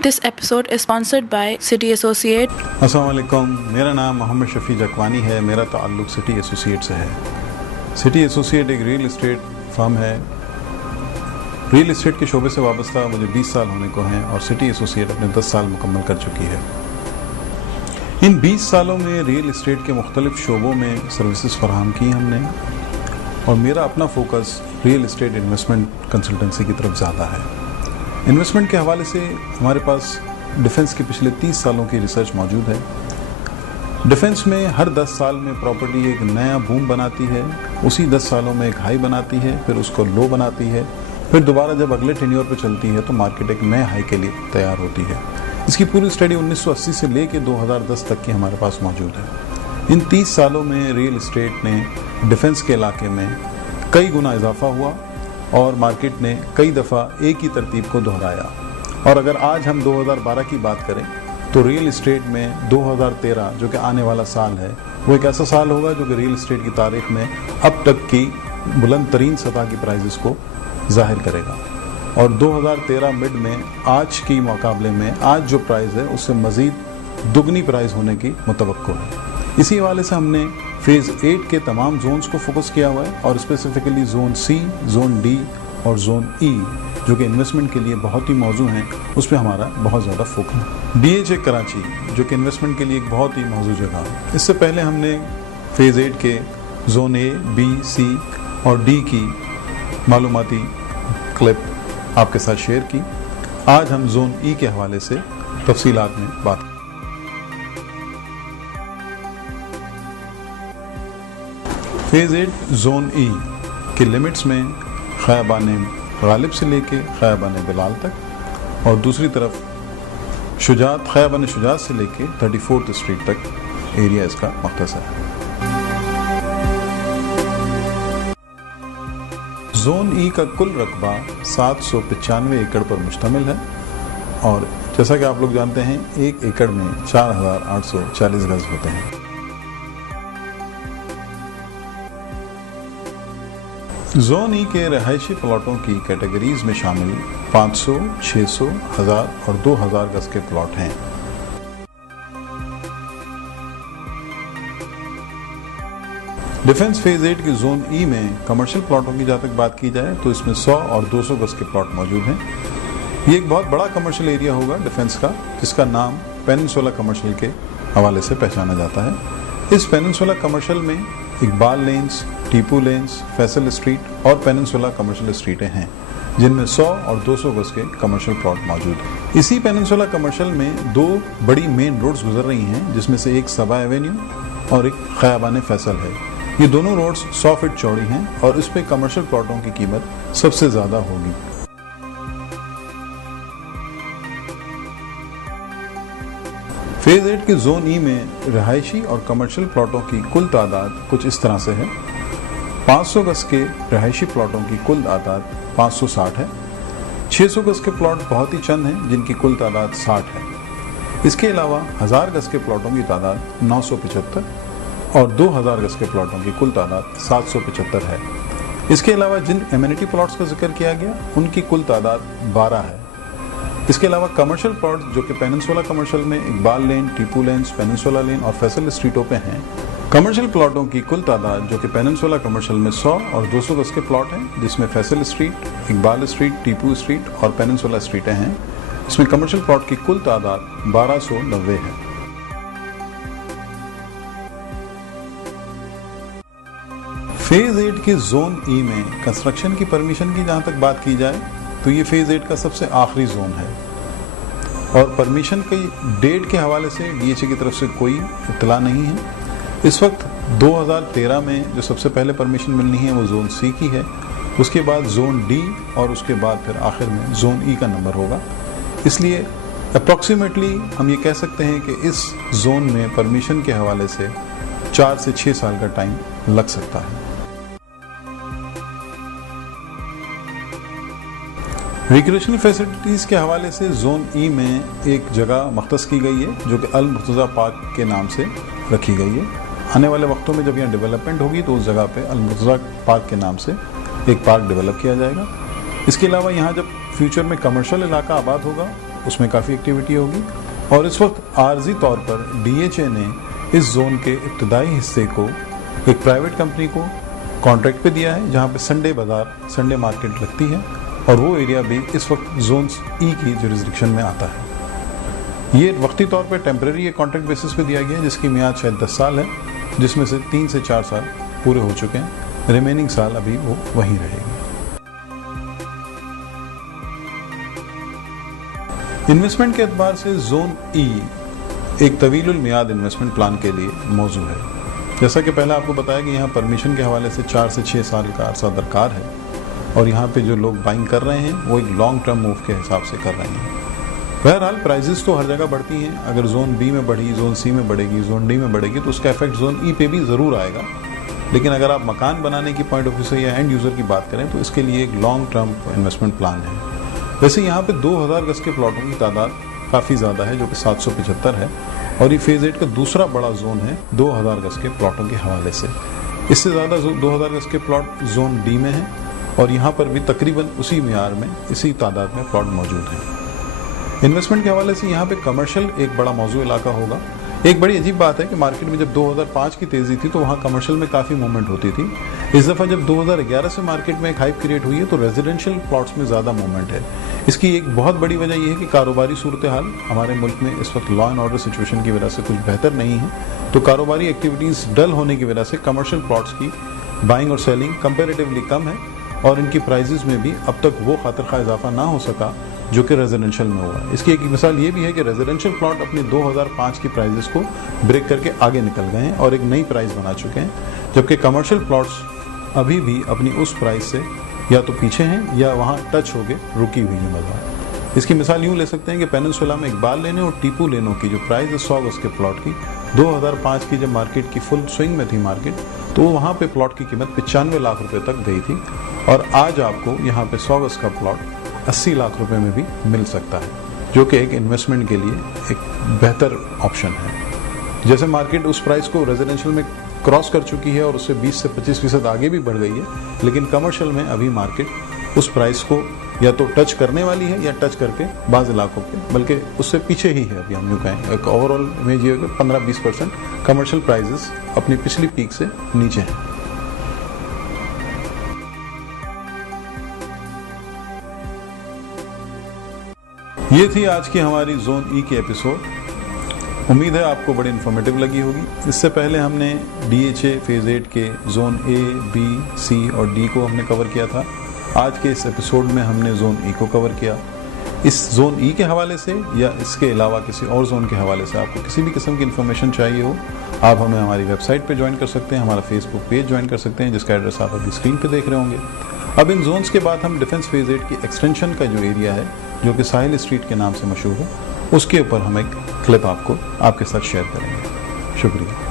This episode is sponsored by City Associate. अस्सलाम वालेकुम, मेरा नाम मोहम्मद शफी जकवानी है। मेरा ताल्लुक़ सिटी एसोसिएट से है। सिटी एसोसिएट एक रियल इस्टेट फर्म है। रियल इस्टेट के शोबे से वाबस्ता मुझे 20 साल होने को हैं और सिटी एसोसिएट अपने 10 साल मुकम्मल कर चुकी है। इन 20 सालों में रियल इस्टेट के मुख्तलिफ शोबों में सर्विसेज फराहम की हमने और मेरा अपना focus real estate investment consultancy की तरफ ज़्यादा है। इन्वेस्टमेंट के हवाले से हमारे पास डिफेंस के पिछले 30 सालों की रिसर्च मौजूद है। डिफेंस में हर 10 साल में प्रॉपर्टी एक नया बूम बनाती है, उसी 10 सालों में एक हाई बनाती है, फिर उसको लो बनाती है, फिर दोबारा जब अगले टेन्योर पे चलती है तो मार्केट एक नए हाई के लिए तैयार होती है। इसकी पूरी स्टडी 1980 से लेके 2010 तक की हमारे पास मौजूद है। इन 30 सालों में रियल इस्टेट ने डिफेंस के इलाके में कई गुना इजाफा हुआ और मार्केट ने कई दफ़ा एक ही तरतीब को दोहराया। और अगर आज हम 2012 की बात करें तो रियल इस्टेट में 2013 जो कि आने वाला साल है वो एक ऐसा साल होगा जो कि रियल इस्टेट की तारीख में अब तक की बुलंद तरीन सतह की प्राइजेस को ज़ाहिर करेगा। और 2013 मिड में आज की मुकाबले में आज जो प्राइस है उससे मज़ीद दुगनी प्राइस होने की मुतवक्को है। इसी हवाले से हमने फेज़ 8 के तमाम जोन्स को फोकस किया हुआ है और स्पेसिफिकली जोन सी, जोन डी और जोन ई जो कि इन्वेस्टमेंट के लिए बहुत ही मौजू हैं, उस पर हमारा बहुत ज़्यादा फोकस है। DHA कराची जो कि इन्वेस्टमेंट के लिए एक बहुत ही मौजू जगह है। इससे पहले हमने फेज़ 8 के जोन ए, बी, सी और डी की मालूमाती क्लिप आपके साथ शेयर की। आज हम जोन ई के हवाले से तफसीलात में बात। फेज़ 8 जोन ई के लिमिट्स में ख़याबान गालिब से लेके ख़याबान बिलाल तक और दूसरी तरफ ख़याबान शुजात से लेके 34th स्ट्रीट तक एरिया इसका मुख्तसर है। जोन ई का कुल रकबा 795 एकड़ पर मुश्तमिल है और जैसा कि आप लोग जानते हैं 1 एकड़ में 4840 गज होते हैं। जोन ई के रहायशी प्लॉटों की कैटेगरीज में शामिल 500, 600, 1000 और 2000 गज के प्लॉट हैं। डिफेंस फेज 8 की जोन ई में कमर्शियल प्लॉटों की जहाँ तक बात की जाए तो इसमें 100 और 200 गज के प्लॉट मौजूद हैं। ये एक बहुत बड़ा कमर्शियल एरिया होगा डिफेंस का, जिसका नाम पेनिनसुला कमर्शियल के हवाले से पहचाना जाता है। इस पेनिनसुला कमर्शियल में Iqbal lens, Tipu lens, Faisal street और पेनिनसुला कमर्शियल स्ट्रीटें हैं जिनमें 100 और 200 गज के कमर्शियल प्लॉट मौजूद हैं। इसी पेनिनसुला कमर्शियल में 2 बड़ी मेन रोड्स गुजर रही हैं जिसमें से एक सबा एवेन्यू और एक ख़याबान फैसल है। ये दोनों रोड्स 100 फीट चौड़ी हैं और इस पे कमर्शियल प्लॉटों की कीमत सबसे ज़्यादा होगी। फेज़ 8 की जोन ई में रहायशी और कमर्शियल प्लॉटों की कुल तादाद कुछ इस तरह से है। 500 गज के रहायशी प्लॉटों की कुल तादाद 560 है। 600 गज के प्लॉट बहुत ही चंद हैं जिनकी कुल तादाद 60 है। इसके अलावा 1000 गज के प्लॉटों की तादाद 975 और 2000 गज के प्लॉटों की कुल तादाद 775 है। इसके अलावा जिन एमिनिटी प्लॉट्स का जिक्र किया गया उनकी कुल तादाद 12 है। इसके अलावा कमर्शियल प्लॉट जो कि पेनिनसुला कमर्शियल में इकबाल लेन, टीपू लेन्स, पेनिनसुला लेन और फैसल स्ट्रीटों पे हैं। कमर्शियल प्लॉटों की कुल तादाद जो कि पेनिनसुला कमर्शियल में 100 और 200 गज के प्लॉट हैं जिसमें Faisal street, Iqbal street, Tipu street और पेनिनसुला स्ट्रीटें हैं। इसमें कमर्शियल प्लॉट की कुल तादाद 1290 है। फेज़ 8 की जोन ई में कंस्ट्रक्शन की परमिशन की जहाँ तक बात की जाए तो ये फेज़ 8 का सबसे आखिरी जोन है और परमिशन की डेट के हवाले से DHA की तरफ से कोई इत्तला नहीं है। इस वक्त 2013 में जो सबसे पहले परमिशन मिलनी है वो जोन सी की है, उसके बाद जोन डी और उसके बाद फिर आखिर में जोन ई का नंबर होगा। इसलिए अप्रॉक्सीमेटली हम ये कह सकते हैं कि इस जोन में परमिशन के हवाले से 4 से 6 साल का टाइम लग सकता है। रिक्रिएशनल फैसिलिटीज़ के हवाले से जोन ई में एक जगह मख्तस की गई है जो कि अल मुर्तज़ा पार्क के नाम से रखी गई है। आने वाले वक्तों में जब यहाँ डेवलपमेंट होगी तो उस जगह पे अल मुर्तज़ा पार्क के नाम से एक पार्क डेवलप किया जाएगा। इसके अलावा यहाँ जब फ्यूचर में कमर्शियल इलाका आबाद होगा اس میں کافی ایکٹیویٹی ہوگی. اور اس وقت عارضی طور پر DHA نے اس زون کے ابتدائی حصے کو ایک پرائیویٹ کمپنی کو کانٹریکٹ پہ دیا ہے جہاں پہ سنڈے مارکیٹ لگتی ہے, اور وہ ایریا بھی اس وقت زونز ای کی جورسڈکشن میں آتا ہے. یہ وقتی طور پہ ٹیمپریری ایک کانٹریکٹ بیسس پہ دیا گیا ہے جس کی میعاد شاید 10 سال ہے, جس میں سے 3 سے 4 سال پورے ہو چکے ہیں, ریمیننگ سال ابھی وہ وہیں رہے گی. انویسٹمنٹ کے اعتبار سے زون ای ایک طویل المیعاد انویسٹمنٹ پلان کے لیے موضوع ہے. جیسا کہ پہلے آپ کو بتایا کہ یہاں پرمیشن کے حوالے سے 4 سے 6 سال کا عرصہ درکار ہے, اور یہاں پہ جو لوگ بائنگ کر رہے ہیں وہ ایک لانگ ٹرم موو کے حساب سے کر رہے ہیں. بہرحال پرائزز تو ہر جگہ بڑھتی ہیں, اگر زون بی میں بڑھی, زون سی میں بڑھے گی, زون ڈی میں بڑھے گی تو اس کا افیکٹ زون ای پہ بھی ضرور آئے گا. لیکن اگر آپ مکان بنانے کی پوائنٹ آف ویو سے یا اینڈ یوزر کی بات کریں تو اس کے لیے ایک لانگ ٹرم انویسٹمنٹ پلان ہے. ویسے یہاں پہ 2000 گز کے پلاٹوں کی تعداد کافی زیادہ ہے جو کہ 775 ہے, اور یہ فیز 8 کا دوسرا بڑا زون ہے 2000 گز کے پلاٹوں کے حوالے سے. اس سے زیادہ 2000 گز کے پلاٹ زون ڈی میں ہیں, اور یہاں پر بھی تقریباً اسی معیار میں اسی تعداد میں پلاٹ موجود ہیں. انویسٹمنٹ کے حوالے سے یہاں پہ کمرشل ایک بڑا موضوع علاقہ ہوگا. ایک بڑی عجیب بات ہے کہ مارکیٹ میں جب 2005 کی تیزی تھی تو وہاں کمرشل میں کافی موومنٹ ہوتی تھی. اس دفعہ جب 2011 سے مارکیٹ میں ایک ہائپ کریٹ ہوئی ہے تو ریزیڈنشل پلاٹس میں زیادہ موومنٹ ہے. اس کی ایک بہت بڑی وجہ یہ ہے کہ کاروباری صورتحال ہمارے ملک میں اس وقت لا اینڈ آرڈر سچویشن کی وجہ سے کچھ بہتر نہیں ہے, تو کاروباری ایکٹیویٹیز ڈل ہونے کی وجہ سے کمرشل پلاٹس کی بائنگ اور سیلنگ کمپیریٹیولی کم ہے, اور ان کی پرائزز میں بھی اب تک وہ خاطر خواہ اضافہ نہ ہو سکا جو کہ ریزیڈنشل میں ہوا. اس کی ایک مثال یہ بھی ہے کہ ریزیڈنشل پلاٹ اپنی 2005 کی پرائزز کو بریک کر کے آگے نکل گئے ہیں اور ایک نئی پرائز بنا چکے ہیں, جبکہ کمرشل پلاٹس ابھی بھی اپنی اس پرائز سے یا تو پیچھے ہیں یا وہاں ٹچ ہو کے رکی ہوئی ہیں بازار. اس کی مثال یوں لے سکتے ہیں کہ پیننسولا میں اقبال لینوں اور ٹیپو لینوں کی جو پرائز ہے 100 گز کے پلاٹ کی 2005 کی جب مارکیٹ کی فل سوئنگ میں تھی مارکیٹ, تو وہاں پہ پلاٹ کی قیمت 95 لاکھ روپے تک گئی تھی, اور آج آپ کو یہاں پہ 100 گز کا پلاٹ 80 لاکھ روپے میں بھی مل سکتا ہے, جو کہ ایک انویسٹمنٹ کے لیے ایک بہتر آپشن ہے. جیسے مارکیٹ اس پرائز کو ریزیڈنشل میں کراس کر چکی ہے اور اس سے 20 سے 25% آگے بھی بڑھ گئی ہے, لیکن کمرشل میں ابھی مارکیٹ اس پرائز کو یا تو ٹچ کرنے والی ہے یا ٹچ کر کے بعض علاقوں کے بلکہ اس سے پیچھے ہی ہے. ابھی ہم یوں کہیں ایک اوور آل امیج یہ ہے کہ 15-20% کمرشل پرائزز اپنی پچھلی پیک سے نیچے ہیں. یہ تھی آج کی ہماری زون ای کی ایپیسوڈ. امید ہے آپ کو بڑی انفارمیٹیو لگی ہوگی. اس سے پہلے ہم نے DHA فیز 8 کے زون A, B, C اور D کو ہم نے کور کیا تھا. آج کے اس ایپیسوڈ میں ہم نے زون ای کو کور کیا. اس زون ای کے حوالے سے یا اس کے علاوہ کسی اور زون کے حوالے سے آپ کو کسی بھی قسم کی انفارمیشن چاہیے ہو, آپ ہمیں ہماری ویب سائٹ پہ جوائن کر سکتے ہیں, ہمارا فیس بک پیج جوائن کر سکتے ہیں جس کا ایڈریس آپ ابھی اسکرین پہ دیکھ رہے ہوں گے. اب ان زونز کے بعد ہم ڈیفنس فیز 8 کی ایکسٹینشن کا جو ایریا ہے جو کہ ساحل اسٹریٹ کے نام سے مشہور ہے, اس کے اوپر ہم ایک کلپ آپ کے ساتھ شیئر کریں گے. شکریہ.